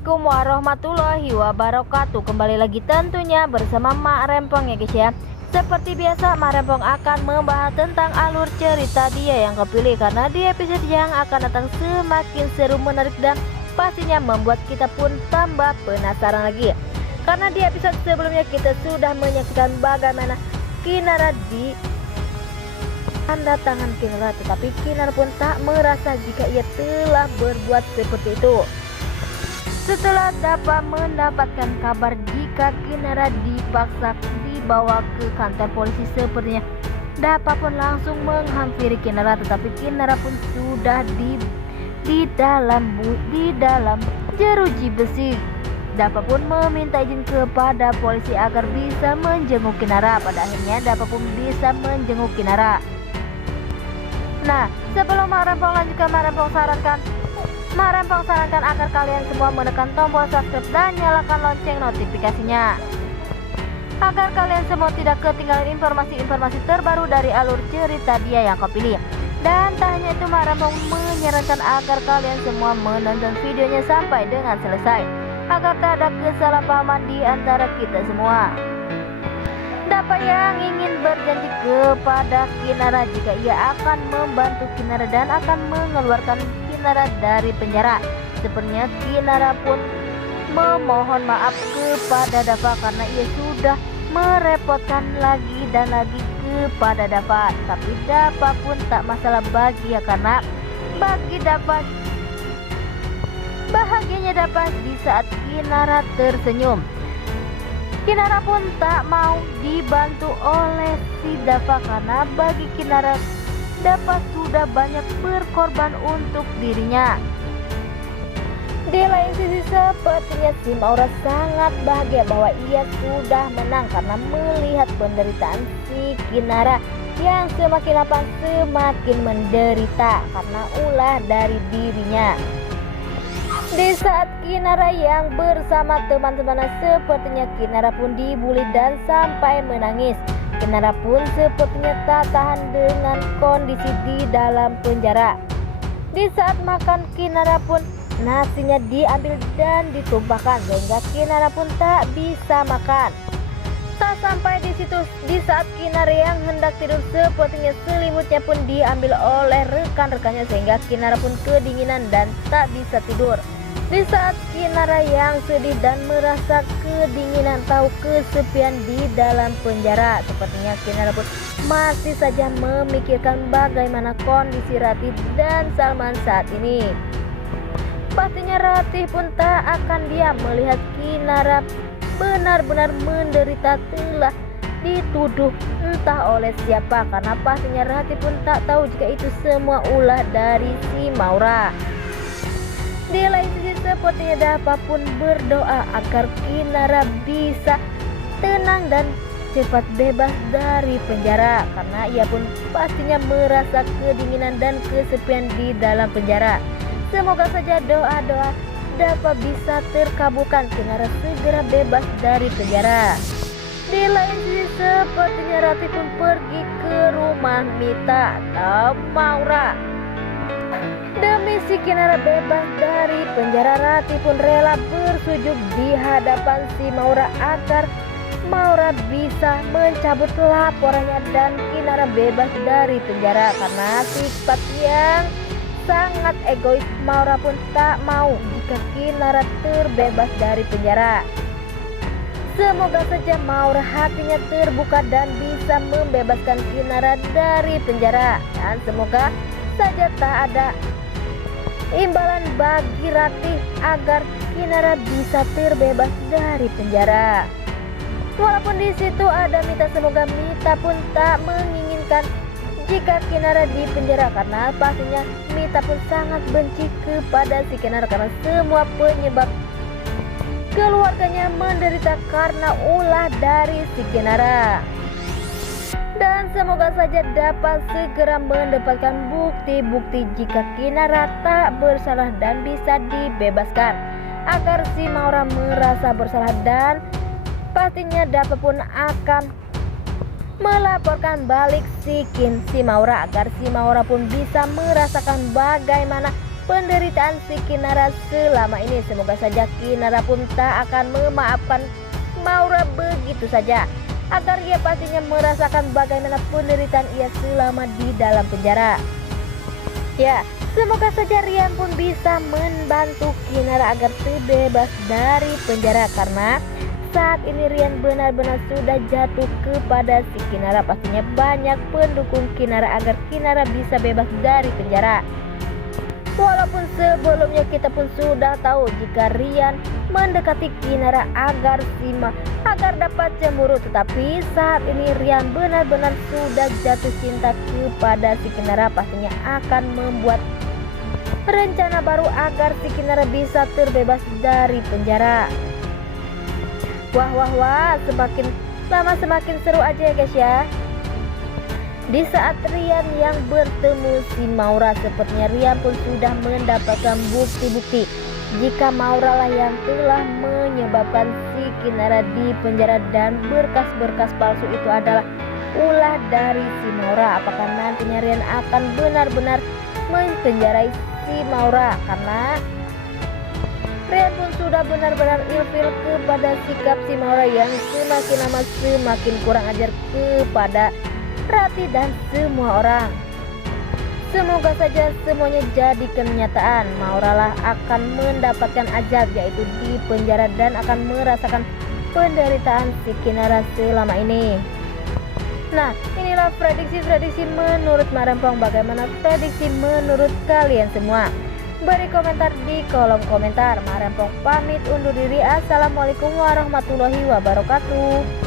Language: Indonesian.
Assalamualaikum warahmatullahi wabarakatuh. Kembali lagi tentunya bersama Mak Rempong ya guys ya. Seperti biasa Mak Rempong akan membahas tentang alur cerita dia yang kepilih, karena di episode yang akan datang semakin seru, menarik, dan pastinya membuat kita pun tambah penasaran lagi. Karena di episode sebelumnya kita sudah menyaksikan bagaimana Kinara di tanda tangan Kinara, tetapi Kinara pun tak merasa jika ia telah berbuat seperti itu. Setelah dapat mendapatkan kabar jika Kinara dipaksa dibawa ke kantor polisi, sepertinya Dapa pun langsung menghampiri Kinara, tetapi Kinara pun sudah di dalam jeruji besi. Dapa pun meminta izin kepada polisi agar bisa menjenguk Kinara. Pada akhirnya Dapa pun bisa menjenguk Kinara. Nah, sebelum Mak Rempong lanjutkan, Mak Rempong sarankan agar kalian semua menekan tombol subscribe dan nyalakan lonceng notifikasinya, agar kalian semua tidak ketinggalan informasi-informasi terbaru dari alur cerita dia yang kau pilih. Dan tak hanya itu, Mak Rempong menyarankan agar kalian semua menonton videonya sampai dengan selesai, agar tak ada kesalahpahaman di antara kita semua. Dapa yang ingin berjanji kepada Kinara jika ia akan membantu Kinara dan akan mengeluarkan Kinara dari penjara. Sepertinya Kinara pun memohon maaf kepada Dapa karena ia sudah merepotkan lagi dan lagi kepada Dapa. Tapi Dapa pun tak masalah bagi ya, karena bagi Dapa bahagianya Dapa di saat Kinara tersenyum. Kinara pun tak mau dibantu oleh si Dapa karena bagi Kinara Dapa sudah banyak berkorban untuk dirinya. Di lain sisi, sepertinya si Maura sangat bahagia bahwa ia sudah menang karena melihat penderitaan si Kinara yang semakin lama semakin menderita karena ulah dari dirinya. Di saat Kinara yang bersama teman-temannya, sepertinya Kinara pun dibully dan sampai menangis. Kinara pun sepertinya tak tahan dengan kondisi di dalam penjara. Di saat makan, Kinara pun nasinya diambil dan ditumpahkan sehingga Kinara pun tak bisa makan. Tak sampai di situ, di saat Kinara yang hendak tidur, sepertinya selimutnya pun diambil oleh rekan-rekannya sehingga Kinara pun kedinginan dan tak bisa tidur. Di saat Kinara yang sedih dan merasa kedinginan, tahu kesepian di dalam penjara, sepertinya Kinara pun masih saja memikirkan bagaimana kondisi Ratih dan Salman saat ini. Pastinya Ratih pun tak akan diam melihat Kinara benar-benar menderita telah dituduh entah oleh siapa, karena pastinya Ratih pun tak tahu jika itu semua ulah dari si Maura. Di lain sisi, sepertinya Dapa pun berdoa agar Kinara bisa tenang dan cepat bebas dari penjara, karena ia pun pastinya merasa kedinginan dan kesepian di dalam penjara. Semoga saja doa-doa Dapa bisa terkabulkan, Kinara segera bebas dari penjara. Di lain sisi, sepertinya Ratih pun pergi ke rumah Mita atau Maura. Demi si Kinara bebas dari penjara, Ratih pun rela bersujud di hadapan si Maura agar Maura bisa mencabut laporannya dan Kinara bebas dari penjara. Karena sifat yang sangat egois, Maura pun tak mau jika Kinara terbebas dari penjara. Semoga saja Maura hatinya terbuka dan bisa membebaskan Kinara dari penjara, dan semoga saja tak ada imbalan bagi Ratih agar Kinara bisa terbebas dari penjara. Walaupun di situ ada Mita, semoga Mita pun tak menginginkan jika Kinara di penjara, karena pastinya Mita pun sangat benci kepada si Kinara karena semua penyebab keluarganya menderita karena ulah dari si Kinara. Dan semoga saja dapat segera mendapatkan bukti-bukti jika Kinara tak bersalah dan bisa dibebaskan, agar si Maura merasa bersalah, dan pastinya Dapa pun akan melaporkan balik si Maura agar si Maura pun bisa merasakan bagaimana penderitaan si Kinara selama ini. Semoga saja Kinara pun tak akan memaafkan Maura begitu saja, agar ia pastinya merasakan bagaimana penderitaan ia selama di dalam penjara. Ya, semoga saja Rian pun bisa membantu Kinara agar terbebas dari penjara, karena saat ini Rian benar-benar sudah jatuh kepada si Kinara. Pastinya banyak pendukung Kinara agar Kinara bisa bebas dari penjara. Walaupun sebelumnya kita pun sudah tahu jika Rian mendekati Kinara agar dapat cemburu, tetapi saat ini Rian benar-benar sudah jatuh cinta kepada si Kinara. Pastinya akan membuat rencana baru agar si Kinara bisa terbebas dari penjara. Wah, semakin lama semakin seru aja ya guys ya. Di saat Rian yang bertemu si Maura, sepertinya Rian pun sudah mendapatkan bukti-bukti jika Maura lah yang telah menyebabkan si Kinara di penjara, dan berkas-berkas palsu itu adalah ulah dari si Maura. Apakah nantinya Rian akan benar-benar mempenjarai si Maura? Karena Rian pun sudah benar-benar ilfil kepada sikap si Maura yang semakin lama semakin kurang ajar kepada Rati dan semua orang. Semoga saja semuanya jadi kenyataan. Maura lah akan mendapatkan ajal, yaitu di penjara, dan akan merasakan penderitaan si Kinara selama ini. Nah, inilah prediksi menurut Mak Rempong. Bagaimana prediksi menurut kalian semua? Beri komentar di kolom komentar. Mak Rempong pamit undur diri. Assalamualaikum warahmatullahi wabarakatuh.